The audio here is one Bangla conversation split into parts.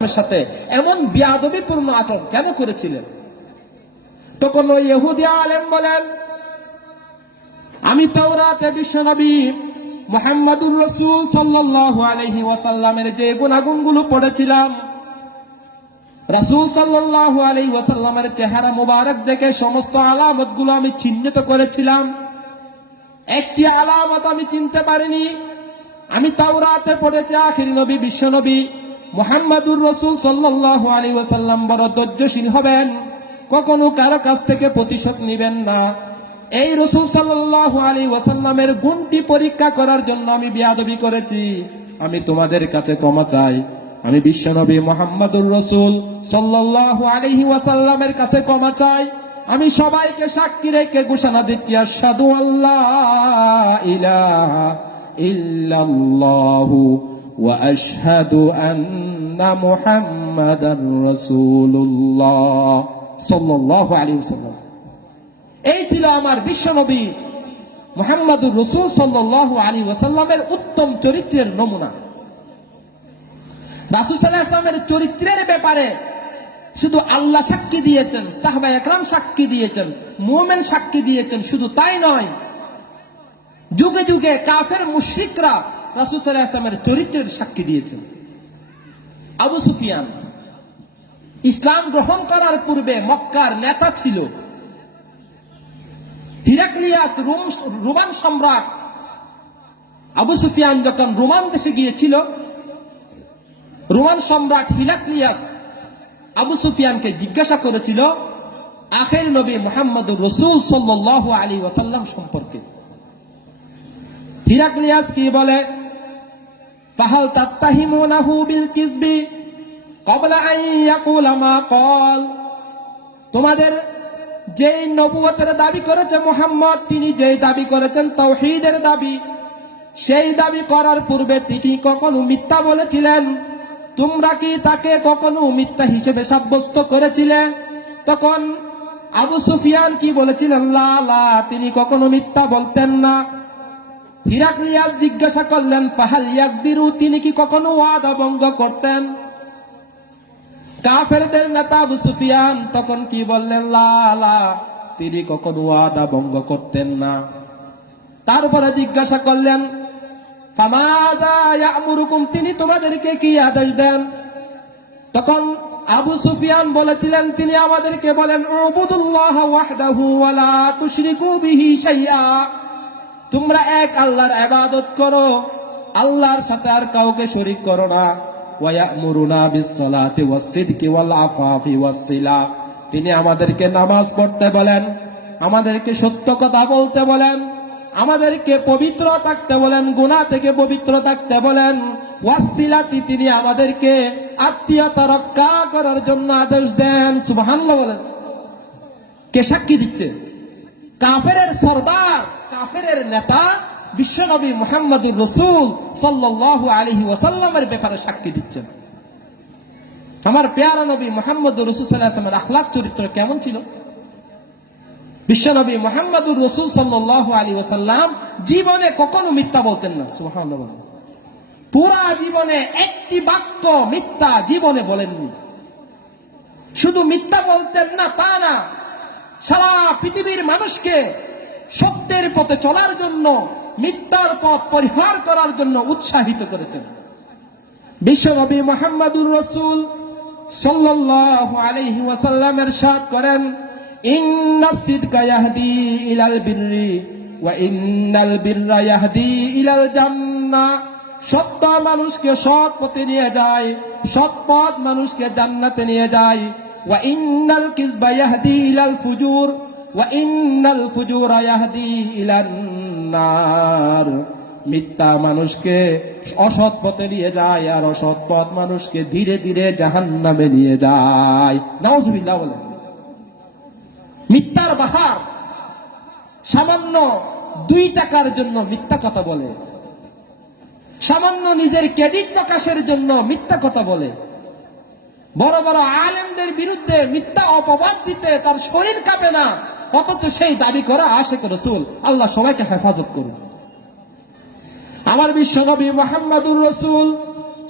সাথে এমন বিয়াদবিপূর্ণ আচরণ কেন করেছিলেন? তখন ওই ইহুদি আলেম বলেন, আমি তাওরাতে বিশ্বনবী মুহাম্মদুর রাসূল সাল্লাল্লাহু আলাইহি ওয়াসাল্লামের যে গুনাহগুলো পড়েছিলাম, রাসূল সাল্লাল্লাহু আলাইহি ওয়াসাল্লামের চেহারা মুবারক দেখে সমস্ত আলামতগুলো আমি চিহ্নিত করেছিলাম। একটি আলামত আমি চিনতে পারিনি। আমি তাওরাতে পড়েছি আখির নবী বিশ্বনবী মুহাম্মদুর রাসূল সাল্লাল্লাহু আলাইহি ওয়াসাল্লাম বড় ধৈর্যশীল হবেন, কখনো কারো কাছ থেকে প্রতিশোধ নেবেন না। এই রাসূল সাল্লাল্লাহু আলাইহি ওয়াসাল্লামের গুণটি পরীক্ষা করার জন্য আমি বিয়াদবি করেছি। আমি তোমাদের কাছে ক্ষমা চাই। আমি বিশ্বনবী মুহাম্মদুর রাসূল সাল্লাল্লাহু আলাইহি ওয়াসাল্লামের কাছে ক্ষমা চাই। আমি সবাইকে সাক্ষী রেখে ঘোষণা দিচ্ছি, আশহাদু আল্লা ইলাহা ইল্লাল্লাহু ওয়া আশহাদু আন্না মুহাম্মাদার রাসূলুল্লাহ সাল্লাল্লাহু আলাইহি ওয়াসাল্লাম। এই ছিল আমার বিশ্বনবী মুহাম্মদুর রাসূল সাল্লাল্লাহু আলাইহি ওয়াসাল্লামের উত্তম চরিত্রের নমুনা। রাসূল সাল্লাল্লাহু আলাইহি ওয়াসাল্লামের চরিত্রের ব্যাপারে শুধু আল্লাহ সাক্ষী দিয়েছেন, সাহাবা একরাম সাক্ষী দিয়েছেন, মুমিন সাক্ষী দিয়েছেন। শুধু তাই নয়, যুগে যুগে কাফের মুশরিকরা রাসূল সাল্লাল্লাহু আলাইহি ওয়াসাল্লামের চরিত্রের সাক্ষী দিয়েছেন। আবু সুফিয়ান ইসলাম গ্রহণ করার পূর্বে মক্কার নেতা ছিল। হিরাক্লিয়াস রোমান সম্রাট আবু সুফিয়ান যখন রোমান দেশে গিয়েছিল, রোমান সম্রাট হিরাক্লিয়াস আবু সুফিয়ানকে জিজ্ঞাসা করেছিল আখির নবী মুহাম্মদুর রাসূল সাল্লাল্লাহু আলাইহি ওয়াসাল্লাম সম্পর্কে। হিরাক্লিয়াস কি বলে, ফাহাল তাত্তাহিমুনাহু বিল কিযবি ক্বাবলা আন ইয়াকুলা মা ক্বাল। তোমাদের যেই নবুয়তের দাবি করেছে মুহাম্মদ, তিনি যেই দাবি করেছেন তাওহীদের দাবি, সেই দাবি করার পূর্বে তিনি কখনো মিথ্যা বলেছিলেন? তোমরা কি তাকে কখনো মিথ্যা হিসেবে সাব্যস্ত করেছিলে? তখন আবু সুফিয়ান কি বলেছিলেন, লা লা, তিনি কখনো মিথ্যা বলতেন না। হিরাক্লিয়াস জিজ্ঞাসা করলেন, ফাহাল ইয়াকদিরু, তিনি কি কখনো ওয়াদা ভঙ্গ করতেন? কাফেরদের নেতা আবু সুফিয়ান তখন কি বললেন, লা লা, তিনি কখনো ওয়াদা ভঙ্গ করতেন না। তারপরে জিজ্ঞাসা করলেন, ফামাযা ইয়া'মুরুকুম, তিনি তোমাদেরকে কি আদেশ দেন? তখন আবু সুফিয়ান বলেছিলেন, তিনি আমাদেরকে বলেন, উবুদুল্লাহ ওয়াহদাহু ওয়া লা তুশরিকু বিহি শাইআ, তোমরা এক আল্লাহর ইবাদত করো, আল্লাহর সাথে আর কাউকে শরীক করো না। ওয়া ইয়া'মুরুনা বিস-সালাতি ওয়াস-সিদকি ওয়াল আফাফি ওয়াস-সিলা, তিনি আমাদেরকে নামাজ পড়তে বলেন, আমাদেরকে সত্য কথা বলতে বলেন, আমাদেরকে পবিত্র থাকতে বলেন, গুনাহ থেকে পবিত্র থাকতে বলেন। ওয়াসিলাতি, তিনি আমাদেরকে আত্মীয়তা রক্ষা করার জন্য আদেশ দেন। সুবহানাল্লাহ বলেন। কে সাক্ষী দিচ্ছে? কাফেরের সরদার, কাফেরের নেতা বিশ্বনবী মুহাম্মদুর রাসূল সাল্লাল্লাহু আলাইহি ওয়াসাল্লামের ব্যাপারে সাক্ষী দিচ্ছেন। আমার প্যারা নবী মুহাম্মদুর রাসূল সাল্লাল্লাহু আলাইহি ওয়াসাল্লামের আখলাক চরিত্র কেমন ছিল? বিশ্বনবী মুহাম্মদুর রাসূল সাল্লাল্লাহু আলাইহি ওয়াসাল্লাম জীবনে কখনো মিথ্যা বলতেন না। সুবহানাল্লাহ। পুরা জীবনে একটি বাক্য মিথ্যা জীবনে বলেননি। শুধু মিথ্যা বলতেন না তা না, সারা পৃথিবীর মানুষকে সত্যের পথে চলার জন্য, মিথ্যার পথ পরিহার করার জন্য উৎসাহিত করেছেন। বিশ্বনবী মুহাম্মদুর রাসূল সাল্লাল্লাহু আলাইহি ওয়াসাল্লাম ইরশাদ করেন, ইন্নাস সিদকা ইয়াহদি ইলাল বিররি ওয়া ইন্নাল বিররা ইয়াহদি ইলাল জান্নাহ, সত্য মানুষকে সৎ পথে নিয়ে যায়, সৎ পথ মানুষকে জান্নাতে নিয়ে যায়। ওয়া ইন্নাল কিযবা ইয়াহদি ইলাল ফুজুর ওয়া ইন্নাল ফুজুরা ইয়াহদি ইলান নার, মিথ্যা মানুষকে অসৎ পথে নিয়ে যায় আর অসৎ পথ মানুষকে ধীরে ধীরে জাহান্নামে নিয়ে যায়। নাউজুবিল্লাহ বলেন। মিথ্যার বাহার, সামান্য 2 টাকার জন্য মিথ্যা কথা বলে, সামান্য নিজের ক্রেডিট প্রকাশের জন্য মিথ্যা কথা বলে, বড় বড় আলেমদের বিরুদ্ধে মিথ্যা অপবাদ দিতে তার শরীর কাঁপে না, অথচ সেই দাবি করা আশিক রাসূল। আল্লাহ সবাইকে হেফাজত করুন। আমার বিশ্বনবী মুহাম্মদুর রাসূল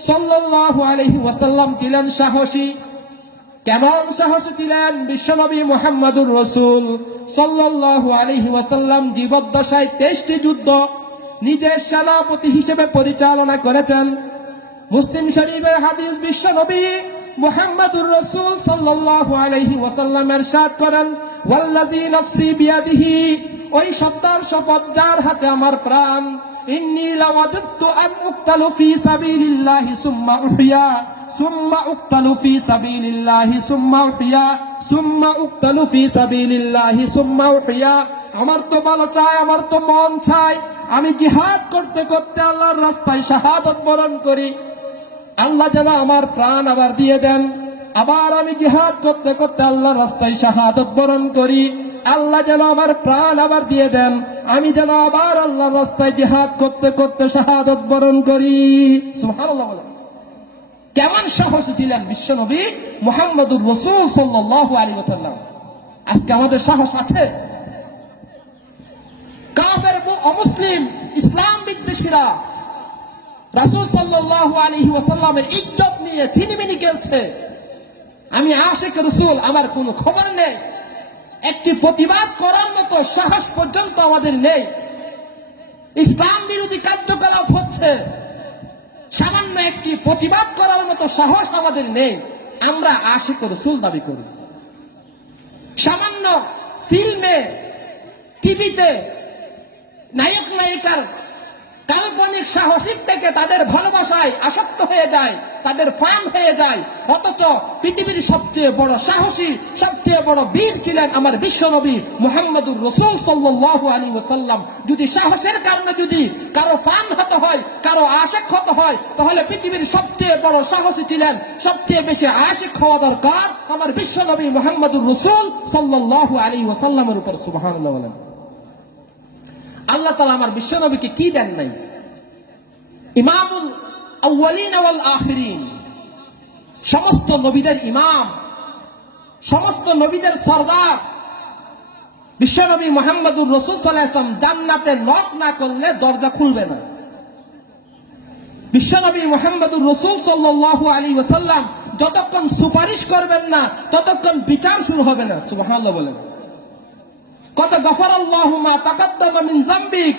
সাল্লাল্লাহু আলাইহি ওয়াসাল্লাম ছিলেন সাহসী। কেমন সাহসী ছিলেন? বিশ্বনবী মুহাম্মদুর রাসূল সাল্লাল্লাহু আলাইহি ওয়াসাল্লাম জীবদ্দশায় 23টি যুদ্ধ নিজের সেনাপতি হিসেবে পরিচালনা করেছেন। মুসলিম শরীফের হাদিস, বিশ্বনবী মুহাম্মদুর রাসূল সাল্লাল্লাহু আলাইহি ওয়াসাল্লাম ইরশাদ করেন, ওয়াল্লাযী নাফসি বিয়াদিহি, ওই সত্তার শপথ যার হাতে আমার প্রাণ, ইন্নী লাওয়াজতু আন উক্তালু ফি সাবিলিল্লাহি সুম্মা উহইয়া সুম্মা উক্তালু ফি সাবিলিল্লাহি সুম্মা উহইয়া সুম্মা উক্তালু ফি সাবিলিল্লাহি সুম্মা উহইয়া। আমার তো ভালো চাই, আমার তো মন চাই আমি জিহাদ করতে করতে আল্লাহর রাস্তায় শাহাদাত বরণ করি, আল্লাহ যেন আমার প্রাণ আবার দিয়ে দেন, আবার আমি জিহাদ করতে করতে আল্লাহর রাস্তায় শাহাদাত বরণ করি, আল্লাহ যেন আমার প্রাণ আবার দিয়ে দেন, আমি যেন আবার আল্লাহর রাস্তায় জিহাদ করতে করতে শাহাদাত বরণ করি। সুবহানাল্লাহ। কেমন সাহসী ছিলেন বিশ্বনবী মুহাম্মদুর রাসূল সাল্লাল্লাহু আলাইহি ওয়াসাল্লাম। আজকে আমাদের সাহস আছে? কাফের অমুসলিম ইসলাম বিদ্বেষীরা রাসূল সাল্লাল্লাহু আলাইহি ওয়াসাল্লামের ইজ্জত নিয়ে ছিনিমিনি খেলছে। আমি আশিক রাসূল, আমার কোনো খবর নেই, একটি প্রতিবাদ করার মতো সাহস পর্যন্ত আমাদের নেই। ইসলাম বিরোধী কার্যকলাপ হচ্ছে, সামান্য একটি প্রতিবাদ করার মতো সাহস আমাদের নেই। আমরা আশিক রাসূল দাবি করি। সামান্য ফিল্মে, টিভিতে নায়ক নায়িকার কাল্পনিক সাহসিক থেকে তাদের ভালোবাসায় আসক্ত হয়ে যায়, তাদের ফান হয়ে যায়। অথচ পৃথিবীর সবচেয়ে বড় সাহসী, সবচেয়ে বড় বীর ছিলেন আমার বিশ্বনবী মুহাম্মদুর রাসূল সাল্লাল্লাহু আলাইহি ওয়াসাল্লাম। যদি সাহসের কারণে যদি কারো ফান হতে হয়, কারো আশিক হতে হয়, তাহলে পৃথিবীর সবচেয়ে বড় সাহসী ছিলেন, সবচেয়ে বেশি আশিক হওয়া দরকার আমার বিশ্বনবী মুহাম্মদুর রাসূল সাল্লাল্লাহু আলাইহি ওয়াসাল্লামের উপর। সুবহানাল্লাহ বলেন। আল্লাহ তাআলা আমার বিশ্বনবীকে কি দেন নাই? ইমামুল আউয়ালিন ওয়াল আখিরিন, সমস্ত নবীদের ইমাম, সমস্ত নবীদের সরদার বিশ্বনবী মুহাম্মদুর রাসূল সাল্লাল্লাহু আলাইহি ওয়াসাল্লাম জান্নাতে নক না করলে দরজা খুলবে না। বিশ্বনবী মুহাম্মদুর রাসূল সাল্লাল্লাহু আলাইহি ওয়াসাল্লাম যতক্ষণ সুপারিশ করবেন না ততক্ষণ বিচার শুরু হবে না। সুবহানাল্লাহ বলেন। কত গফারাল্লাহু মা তাকাদ্দামা মিন যামবিক,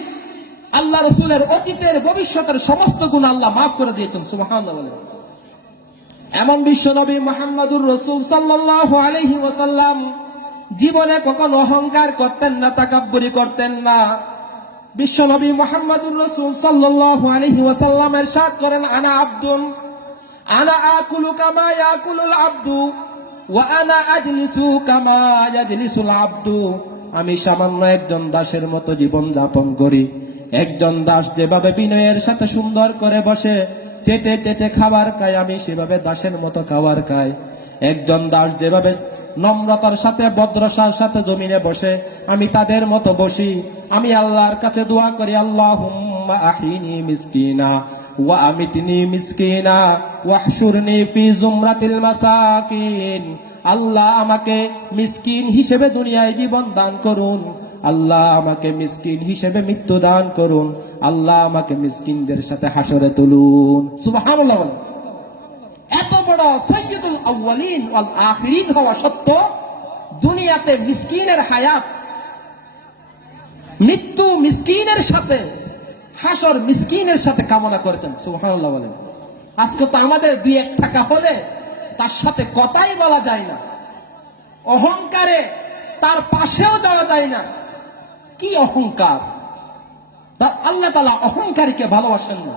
আল্লাহ রাসূলের অতীতের ভবিষ্যতের সমস্ত গুনাহ আল্লাহ মাফ করে দিয়েছেন। সুবহানাল্লাহ বলেন। এমন বিশ্বনবী মুহাম্মদুর রাসূল সাল্লাল্লাহু আলাইহি ওয়াসাল্লাম জীবনে কখনো অহংকার করতেন না, তাকাব্বুরি করতেন না। বিশ্বনবী মুহাম্মদুর রাসূল সাল্লাল্লাহু আলাইহি ওয়াসাল্লাম ইরশাদ করেন, আনা আব্দুন আনা আকুলু কামা ইয়াকুলুল আব্দু ওয়া আনা আজলিসু কামা ইয়াজলিসুল আব্দু। আমি সামান্য একজন দাসের মতো জীবন যাপন করি। একজন দাস যেভাবে বিনয়ের সাথে সুন্দর করে বসে চেটে চেটে খাবার খায়, আমি সেভাবে দাসের মতো খাবার খাই। একজন দাস যেভাবে নম্রতার সাথে ভদ্রতার সাথে জমিনে বসে, আমি তাদের মতো বসি। আমি আল্লাহর কাছে দোয়া করি, আল্লাহুম্মা আহিনি মিসকিনা ওয়া আমিতনি মিসকিনা ওয়াহশুরনি ফি জুমরাতিল মাসাকিন। আল্লাহ আমাকে মিসকিন হিসেবে দুনিয়ায় জীবন দান করুন, আল্লাহ আমাকে মিসকিন হিসেবে মৃত্যু দান করুন, আল্লাহ আমাকে মিসকিনদের সাথে হাসরে তুলুন। সুবহানাল্লাহ। এত বড় সাইয়্যিদুল আউয়ালিন ওয়াল আখিরিন হওয়া সত্ত্বেও দুনিয়াতে মিসকিনের হায়াত, মৃত্যু মিসকিনের সাথে, হাসর মিসকিনের সাথে কামনা করেছেন। সুবহানাল্লাহ বলেন। আজকে তো আমাদের 2-1 টাকা হলে তার সাথে কথাই বলা যায় না, অহংকারে তার পাশেও যাওয়া যায় না। কি অহংকার! আল্লাহ তাআলা অহংকারীকে ভালোবাসেন না।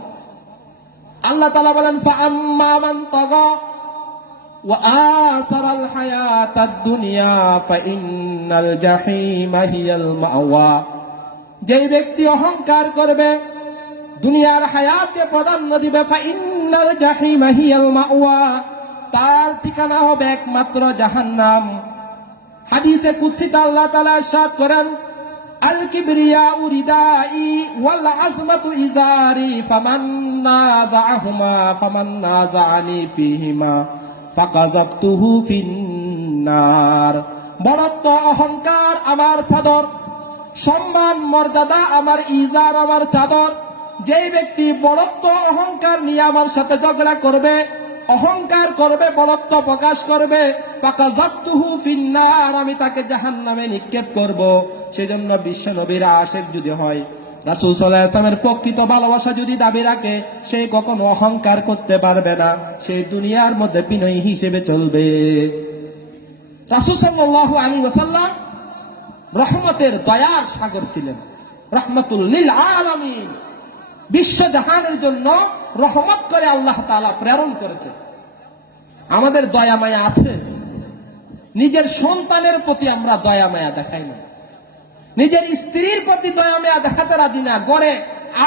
আল্লাহ তাআলা বলেন, ফাআম্মা মান তাগা ওয়া আসারাল হায়াতাদ দুনিয়া ফাইন্নাল জাহিমা হিয়াল মাওয়া। যেই ব্যক্তি অহংকার করবে, দুনিয়ার হায়াতকে প্রাধান্য দিবে, ফাইন্নাল জাহিমা হিয়াল মাওয়া, তার ঠিকানা হবে একমাত্র জাহান্নাম। হাদিসে কুদসিতে আল্লাহ তাআলা ইরশাদ করেন, আল কিবরিয়া উরিদাই ওয়াল আজমাতু ইজারি ফামান নাযাআনি ফিহিমা ফাকাযাফতুহু ফিন্নার। বড়ত্ব অহংকার আমার চাদর, সম্মান মর্যাদা আমার ইজার, আমার চাদর। যেই ব্যক্তি বড়ত্ব অহংকার নিয়ে আমার সাথে ঝগড়া করবে, অহংকার করবে, বড়ত্ব প্রকাশ করবে, ফাকাযাবতুহু ফিন্নার, আমি তাকে জাহান্নামে নিক্ষেপ করব। সেজন্য বিশ্ব নবীর আশিক যদি হয়, রাসূল সাল্লাল্লাহু আলাইহি ওয়াসাল্লামের প্রকৃত ভালোবাসা যদি দাবি রাখে, সে কখনো অহংকার করতে পারবে না, সেই দুনিয়ার মধ্যে বিনয়ী হিসেবে চলবে। রাসূল সাল্লাল্লাহু আলাইহি ওয়াসাল্লাম রহমতের দয়ার সাগর ছিলেন, রাহমাতুল লিল আলামিন। বিশ্ব জাহানের জন্য রহমত করে আল্লাহ তাআলা প্রেরণ করেছে। আমাদের দয়া মায়া আছে? নিজের সন্তানের প্রতি আমরা দয়া মায়া দেখাই না, নিজের স্ত্রীর প্রতি দয়া মায়া দেখাতে রাজি না, ঘরে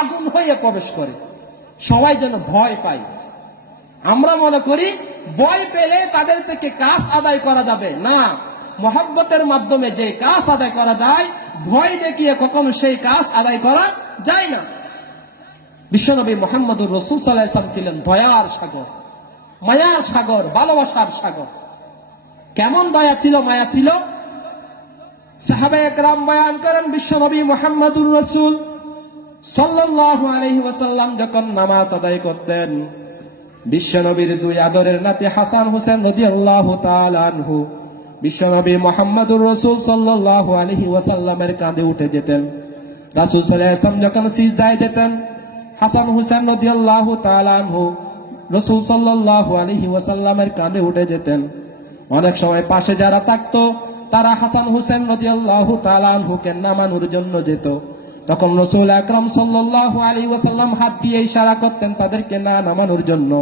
আগুন হয়ে প্রবেশ করে, সবাই যেন ভয় পায়। আমরা মনে করি ভয় পেলে তাদের থেকে কাজ আদায় করা যাবে না। মহব্বতের মাধ্যমে যে কাজ আদায় করা যায়, ভয় দেখিয়ে কখনো সেই কাজ আদায় করা যায় না। বিশ্বনবী মুহাম্মদুর রাসূল সাল্লাল্লাহু আলাইহি ওয়াসাল্লাম ছিলেন দয়ার সাগর, মায়ার সাগর, ভালোবাসার সাগর। কেমন দয়া ছিল, মায়া ছিল? সাহাবায়ে কেরাম বয়ান করেন, বিশ্বনবী মুহাম্মদুর রাসূল সাল্লাল্লাহু আলাইহি ওয়াসাল্লাম যখন নামাজ আদায় করতেন, বিশ্বনবীর দুই আদরের নাতি হাসান হোসেন রাদিয়াল্লাহু তাআলা আনহু বিশ্বনবী মুহাম্মদুর রাসূল সাল্লাল্লাহু আলাইহি ওয়াসাল্লামের কাঁধে উঠে যেতেন। রাসূল সাল্লাল্লাহু আলাইহি ওয়াসাল্লাম যখন সিজদায় যেতেন, হাসান হোসেন রাদিয়াল্লাহু তাআলা আনহু রাসূল সাল্লাল্লাহু আলাইহি ওয়াসাল্লামের কাঁধে উঠে যেতেন। অনেক সময় পাশে যারা থাকতো তারা হাসান হোসেন রাদিয়াল্লাহু তাআলা আনহুকে নামানোর জন্য যেত। তখন রাসূল আকরাম সাল্লাল্লাহু আলাইহি ওয়াসাল্লাম হাত দিয়ে ইশারা করতেন তাদেরকে না নামানোর জন্য।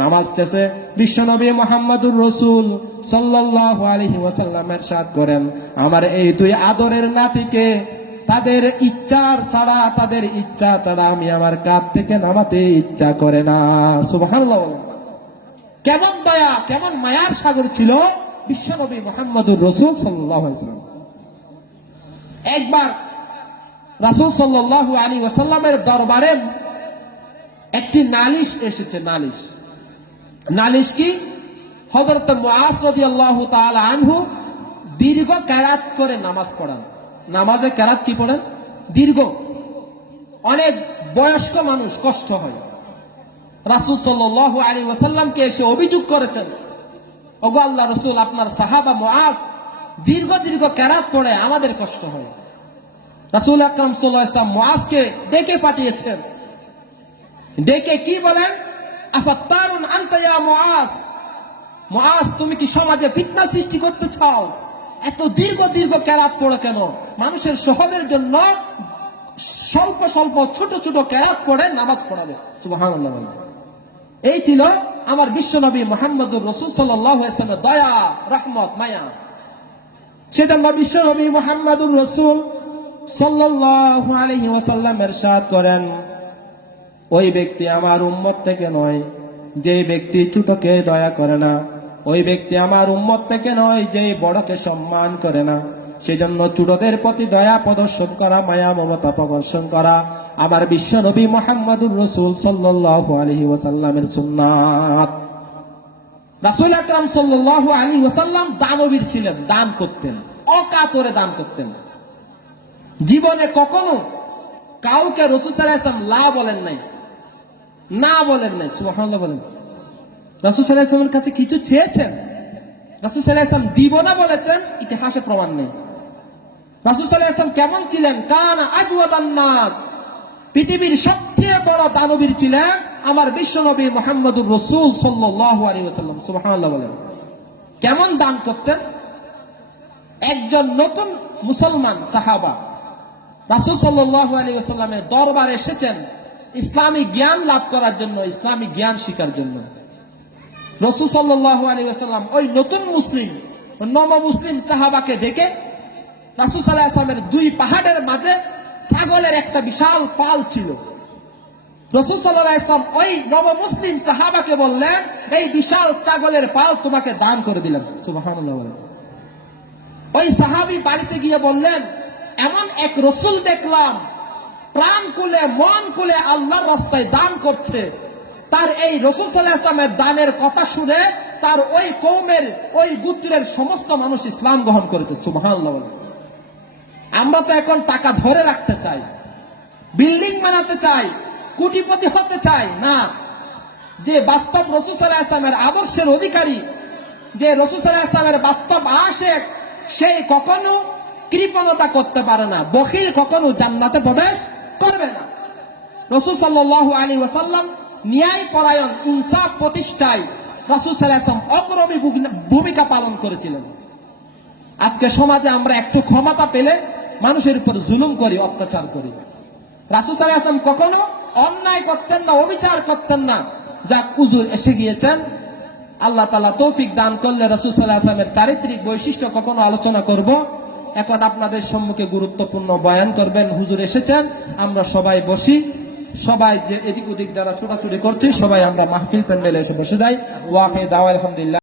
নামাজ শেষে বিশ্বনবী মুহাম্মদুর রাসূল সাল্লাল্লাহু আলাইহি ওয়াসাল্লাম ইরশাদ করেন, আমার এই দুই আদরের নাতিকে তাদের ইচ্ছা ছাড়া আমি আমার কাঁধ থেকে নামাতে ইচ্ছা করে না। সুবহানাল্লাহ। কেমন দয়া, কেমন মায়ার সাগর ছিল বিশ্বনবী মুহাম্মদুর রাসূল সাল্লাল্লাহু আলাইহি ওয়াসাল্লাম। একবার রাসূল সাল্লাল্লাহু আলাইহি ওয়াসাল্লামের দরবারে একটি নালিশ এসেছে। নালিশ কি? হযরত মুআজ রাদিয়াল্লাহু তাআলা আনহু দীর্ঘ কেরাত করে নামাজ পড়ান। নামাজে কেরাত কি পড়েন? দীর্ঘ। অনেক বয়স্ক মানুষ কষ্ট হয়। রাসূল সাল্লাল্লাহু আলাইহি ওয়াসাল্লামকে এসে অভিযোগ করেছেন, ওগো আল্লাহর রাসূল, আপনার সাহাবা মুআজ দীর্ঘ কেরাত পড়ে, আমাদের কষ্ট হয়। রাসূল আকরাম সাল্লাল্লাহু আলাইহি ওয়াসাল্লাম মুআজকে ডেকে পাঠিয়েছেন। ডেকে কি বলেন? আফাত্তারুন আনতা ইয়া মুআজ, মুআজ তুমি কি সমাজে ফিতনা সৃষ্টি করতে চাও? এত দীর্ঘ কেরাত পড়ো কেন? মানুষের সহজের জন্য স্বল্প ছোট কেরাত পড়ে নামাজ পড়াবে। সুবহানাল্লাহ। এই ছিল আমার বিশ্বনবী মুহাম্মদুর রাসূল সাল্লাল্লাহু আলাইহি ওয়াসাল্লামের দয়া, রহমত, মায়া। সেজন্য বিশ্বনবী মুহাম্মদুর রাসূল সাল্লাল্লাহু আলাইহি ওয়াসাল্লাম ইরশাদ করেন, ওই ব্যক্তি আমার উম্মত থেকে নয় যে ব্যক্তি ছোটকে দয়া করে না, ওই ব্যক্তি আমার উম্মত থেকে নয় যে বড়কে সম্মান করে না। সেজন্য ছোটদের প্রতি দয়া প্রদর্শন করা, মায়া মমতা প্রদর্শন করা আমার বিশ্বনবী মুহাম্মদুর রাসূল সাল্লাল্লাহু আলাইহি ওয়াসাল্লামের সুন্নাত। রাসূল আকরাম সাল্লাল্লাহু আলাইহি ওয়াসাল্লাম দানবীর ছিলেন, দান করতেন, অকাতরে দান করতেন। জীবনে কখনো কাউকে রাসূল সাল্লাল্লাহু আলাইহি ওয়াসাল্লাম লা বলেন নাই, না বলেন নাই। সুবহানাল্লাহ বলেন। রাসূল সাল্লাল্লাহু আলাইহি ওয়াসাল্লামের কাছে কিছু চেয়েছেন, রাসূল সাল্লাল্লাহু আলাইহি ওয়াসাল্লাম দিব না বলেছেন, ইতিহাসে প্রমাণ নেই। রাসূল সাল্লাল্লাহু আলাইহি ওয়াসাল্লাম কেমন ছিলেন? কানা আজওয়াদান নাস, পৃথিবীর সবচেয়ে বড় দানবীর ছিলেন আমার বিশ্বনবী মুহাম্মদুর রাসূল সাল্লাল্লাহু আলাইহি ওয়াসাল্লাম। সুবহানাল্লাহ বলেন। কেমন দান করতেন? একজন নতুন মুসলমান সাহাবা রাসূল সাল্লাল্লাহু আলাইহি ওয়াসাল্লামের দরবারে এসেছেন ইসলামী জ্ঞান লাভ করার জন্য, ইসলামী জ্ঞান শিখার জন্য। রাসূল সাল্লাল্লাহু আলাইহি ওয়াসাল্লাম ওই নতুন মুসলিম, নব মুসলিম সাহাবাকে দেখে রাসূল সাল্লাল্লাহু আলাইহি ওয়াসাল্লামের দুই পাহাড়ের মাঝে ছাগলের একটা বিশাল পাল ছিল। রাসূল সাল্লাল্লাহু আলাইহি ওয়াসাল্লাম ওই নব মুসলিম সাহাবাকে বললেন, এই বিশাল ছাগলের পাল তোমাকে দান করে দিলাম। সুবহানাল্লাহ। ওই সাহাবী বাড়িতে গিয়ে বললেন, এমন এক রাসূল দেখলাম প্রাণ খুলে মন খুলে আল্লাহর রাস্তায় দান করছে। তার এই রাসূল সাল্লাল্লাহু আলাইহি ওয়াসাল্লামের দানের কথা শুনে তার ওই কওমের, ওই গোত্রের সমস্ত মানুষ ইসলাম গ্রহণ করেছে। সুবহানাল্লাহ। আমরা তো এখন টাকা ধরে রাখতে চাই, বিল্ডিং বানাতে চাই, কোটিপতি হতে চাই না, যে বাস্তব রাসূল সাল্লাল্লাহু আলাইহি ওয়াসাল্লামের আদর্শের অধিকারী, যে রাসূল সাল্লাল্লাহু আলাইহি ওয়াসাল্লামের বাস্তব আশিক, সেই কখনো কৃপণতা করতে পারে না, বখিল কখনো জান্নাতে প্রবেশ করবে না। রাসূল সাল্লাল্লাহু আলাইহি ওয়াসাল্লাম ন্যায় পরায়ণ, ইনসাফ প্রতিষ্ঠায় রাসূল সাল্লাল্লাহু আলাইহি ওয়াসাল্লাম অগ্রণী ভূমিকা পালন করেছিলেন। আজকে সমাজে আমরা একটু ক্ষমতা পেলে মানুষের উপর জুলুম করি, অত্যাচার করি। রাসূল সাল্লাল্লাহু আলাইহি ওয়াসাল্লাম কখনো অন্যায় করতেন না, অবিচার করতেন না। যাক, হুজুর এসে গিয়েছেন, আল্লাহ তাআলা তৌফিক দান করলে রাসূল সাল্লাল্লাহু আলাইহি ওয়াসাল্লামের চারিত্রিক বৈশিষ্ট্য কখনো আলোচনা করব। এখন আপনাদের সম্মুখে গুরুত্বপূর্ণ বয়ান করবেন হুজুর এসেছেন। আমরা সবাই বসি, সবাই যে এদিক ওদিক যারা ছোটাছুটি করছি সবাই আমরা মাহফিল প্যান্ডেলে এসে বসে যাই। ওয়াকে দাওয়া আলহামদুলিল্লাহ।